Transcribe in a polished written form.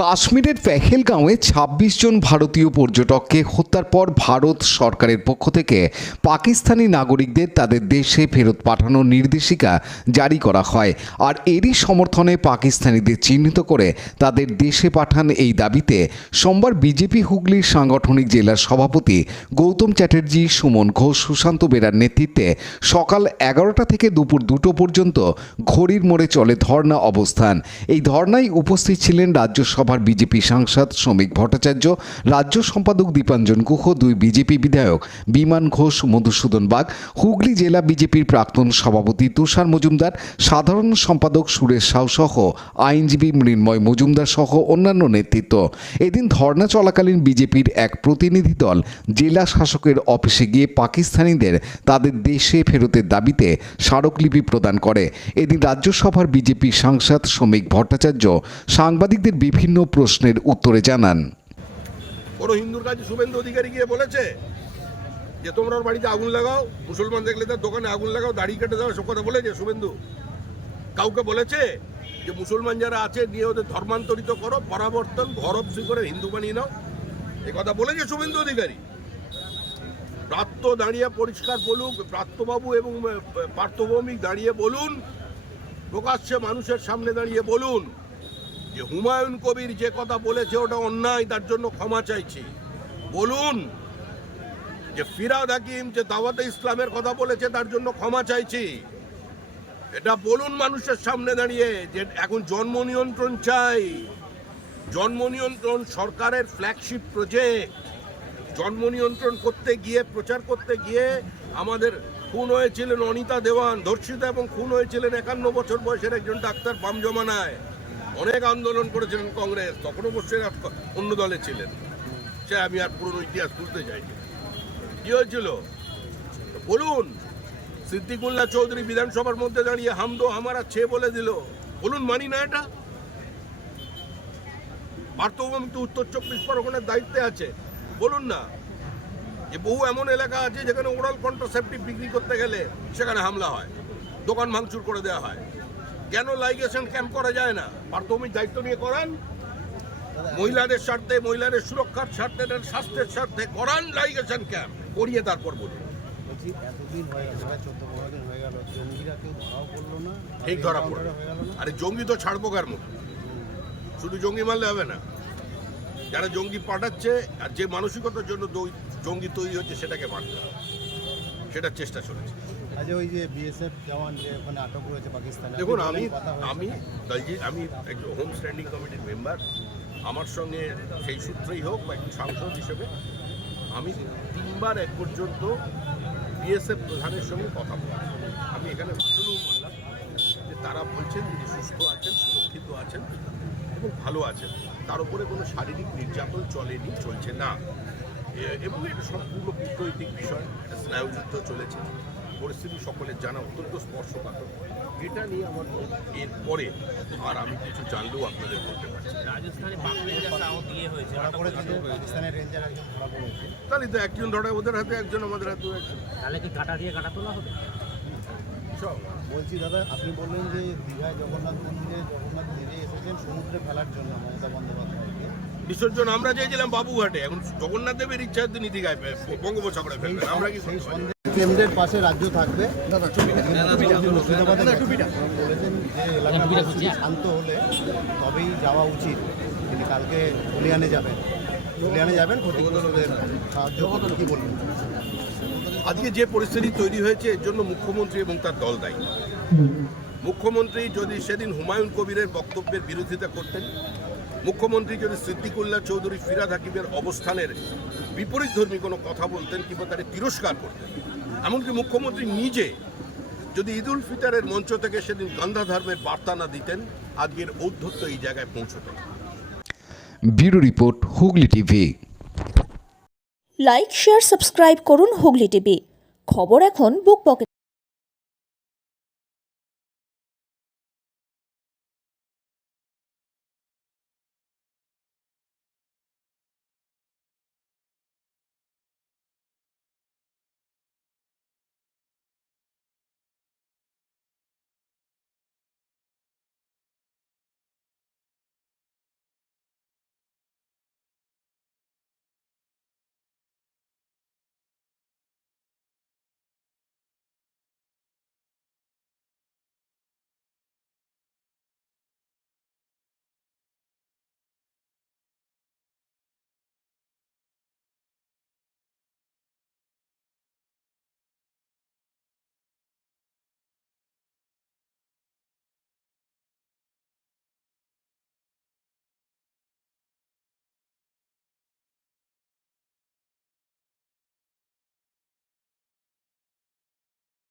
কাশ্মীরের পেহেলগাঁওয়ে ২৬ জন ভারতীয় পর্যটককে হত্যার পর ভারত সরকারের পক্ষ থেকে পাকিস্তানি নাগরিকদের তাদের দেশে ফেরত পাঠানোর নির্দেশিকা জারি করা হয়। আর এরই সমর্থনে পাকিস্তানিদের চিহ্নিত করে তাদের দেশে পাঠান এই দাবিতে সোমবার বিজেপি হুগলির সাংগঠনিক জেলার সভাপতি গৌতম চ্যাটার্জি, সুমন ঘোষ, সুশান্ত বেরার নেতৃত্বে সকাল ১১টা থেকে দুপুর ২টো পর্যন্ত ঘড়ির মোড়ে চলে ধর্ণা অবস্থান। এই ধর্নায় উপস্থিত ছিলেন রাজ্যসভার বিজেপি সাংসদ শ্রমিক ভট্টাচার্য, রাজ্য সম্পাদক দীপাঞ্জন গুহ, ২ বিজেপি বিধায়ক বিমান ঘোষ, মধুসূদন বাগ, হুগলি জেলা বিজেপির প্রাক্তন সভাপতি তুষার মজুমদার, সাধারণ সম্পাদক সুরেশ সাউ সহ আইনজীবী মৃন্ময় মজুমদার সহ অন্যান্য নেতৃত্ব। এদিন ধর্না চলাকালীন বিজেপির এক প্রতিনিধি দল জেলা শাসকের অফিসে গিয়ে পাকিস্তানিদের তাদের দেশে ফেরতের দাবিতে স্মারকলিপি প্রদান করে। এদিন রাজ্যসভার বিজেপি সাংসদ শ্রমিক ভট্টাচার্য সাংবাদিকদের বিভিন্ন প্রশ্নের উত্তরে জানান, কোনো হিন্দুর কাছে শুভেন্দু অধিকারী গিয়ে বলেছে যে তোমরা ওর বাড়িতে আগুন লাগাও, মুসলমান দেখলে তার দোকানে আগুন লাগাও, দাড়ি কেটে দাও, সব কথা বলেছে শুভেন্দু? কাউকে বলেছে যে মুসলমান যারা আছে নিয়ে ওদের ধর্মান্তরিত করো, পরাবর্তন ঘরবসি করে হিন্দু বানিয়ে নাও? এ কথা বলেছে শুভেন্দু অধিকারী? প্রাত্য দাঁড়িয়ে পরিষ্কার বলুক, প্রাত্যবাবু এবং পার্থভৌমিক দাঁড়িয়ে বলুন, প্রকাশ্যে মানুষের সামনে দাঁড়িয়ে বলুন যে হুমায়ুন কবির যে কথা বলেছে ওটা অন্যায়, তার জন্য ক্ষমা চাইছি। বলুন যে ফিরহাদ হাকিম যে দাওয়াতে ইসলামের কথা বলেছে তার জন্য ক্ষমা চাইছি। এটা বলুন মানুষের সামনে দাঁড়িয়ে যে এখন জন্ম নিয়ন্ত্রণ চাই। জন্ম নিয়ন্ত্রণ সরকারের ফ্ল্যাগশিপ প্রজেক্ট। জন্ম নিয়ন্ত্রণ করতে গিয়ে, প্রচার করতে গিয়ে আমাদের খুন হয়েছিলেন অনিতা দেওয়ান, ধর্ষিতা এবং খুন হয়েছিলেন ৫১ বছর বয়সের একজন ডাক্তার বাম জমানায়। অনেক আন্দোলন করেছিলেন কংগ্রেস, তখন অবশ্যই অন্য দলে ছিলেন। সে আমি আর পুরনো ইতিহাস তুলতে চাইনি। কি হয়েছিল বলুন? সিদ্দিকুল্লাহ চৌধুরী বিধানসভার মধ্যে দাঁড়িয়ে হামদো হামারা ছে বলে দিল। বলুন মানি না এটা? পার্থভূমি তো উত্তর ২৪ পরগনার দায়িত্বে আছে। বলুন না যে বহু এমন এলাকা আছে যেখানে ওরাল কন্ট্রাসেপটিভ বিক্রি করতে গেলে সেখানে হামলা হয়, দোকান ভাঙচুর করে দেওয়া হয়। কেন লাইগেশন ক্যাম্প করা যায় না? পার্থভূমির দায়িত্ব নিয়ে করান, মহিলাদের স্বার্থে, মহিলাদের সুরক্ষার স্বার্থে, স্বাস্থ্যের স্বার্থে করান লাইগেশন ক্যাম্প, করিয়ে তারপর বলুন। এতদিন হয়ে গেল, ১৪-১৫ দিন হয়ে গেল, জঙ্গিরা কেউ ধরাও পড়লো না। ঠিক ধরা পড়লো। আরে জঙ্গি তো ছাড়বো কার মতো? শুধু জঙ্গি মারলে হবে না। যারা জঙ্গি পাঠাচ্ছে আর যে মানসিকতার জন্য জঙ্গি তৈরি হচ্ছে সেটাকে মারতে হবে, সেটার চেষ্টা চলেছে। আচ্ছা, ওই যে বিএসএফ জওয়ান যে ওখানে আটক রয়েছে পাকিস্তানে, দেখুন আমি দলজিৎ, আমি একজন হোম স্ট্যান্ডিং কমিটির মেম্বার। আমার সঙ্গে সেই সূত্রেই হোক বা একজন সাংসদ হিসেবে আমি ৩ বার এক পর্যন্ত বিএসএফ প্রধানের সঙ্গে কথা বললাম। আমি এখানে ভাষণও বললাম যে তারা বলছেন যে সুস্থ আছেন, সুরক্ষিত আছেন এবং ভালো আছেন, তার উপরে কোনো শারীরিক নির্যাতন চলছে না। এবং এটা সম্পূর্ণ কূটনৈতিক বিষয়, এটা স্নায়ুযুদ্ধ চলেছে, পরিস্থিতি সকলের জানা অত্যন্ত স্পর্শকাতর। এটা নিয়ে আমার এরপরে আর আমি কিছু জানলেও আপনাদের বলতে পারছি। তাহলে তো একজন ধরা ওদের হাতে, একজন আমাদের হাতে, তাহলে কি কাটা দিয়ে কাটা তোলা হবে? সব বলছি দাদা, আপনি বললেন যে দীঘায় জগন্নাথ মন্দিরে জগন্নাথ নিজে এসেছেন সমুদ্রে ফেলার জন্য মমতা বন্দ্যোপাধ্যায়কে বিসর্জন আমরা চেয়েছিলাম বাবুঘাটে, এখন জগন্নাথ দেবের ইচ্ছা দীঘায় বঙ্গোপসাগরে ফেলবেন। আমরা কি কেন্দ্রের পাশে রাজ্য থাকবে? বলেছেন যে এলাকার পরিস্থিতি শান্ত হলে তবেই যাওয়া উচিত। তিনি কালকে হলিয়ানে যাবেন ক্ষতিগ্রস্তদের সাহায্য করতে। কি বলবেন? আজকে যে পরিস্থিতি তৈরি হয়েছে এর জন্য মুখ্যমন্ত্রী এবং তার দল দায়ী। মুখ্যমন্ত্রী যদি সেদিন হুমায়ুন কবিরের বক্তব্যের বিরোধিতা করতেন, মুখ্যমন্ত্রী যদি সিদ্দিকুল্লাহ চৌধুরী, ফিরহাদ হাকিমের অবস্থানের বিপরীতধর্মী কোনো কথা বলতেন কিংবা তাকে তিরস্কার করতেন, এমনকি মুখ্যমন্ত্রী নিজে যদি ঈদুল ফিতরের মঞ্চ থেকে সেদিন গান্ধা ধর্মের বার্তা না দিতেন, আজকের ঔদ্ধত্য এই জায়গায় পৌঁছত না। Bureau report, Hooghly TV. Like, share, subscribe করুন হুগলি টিভি। খবর এখন বুক পকেট।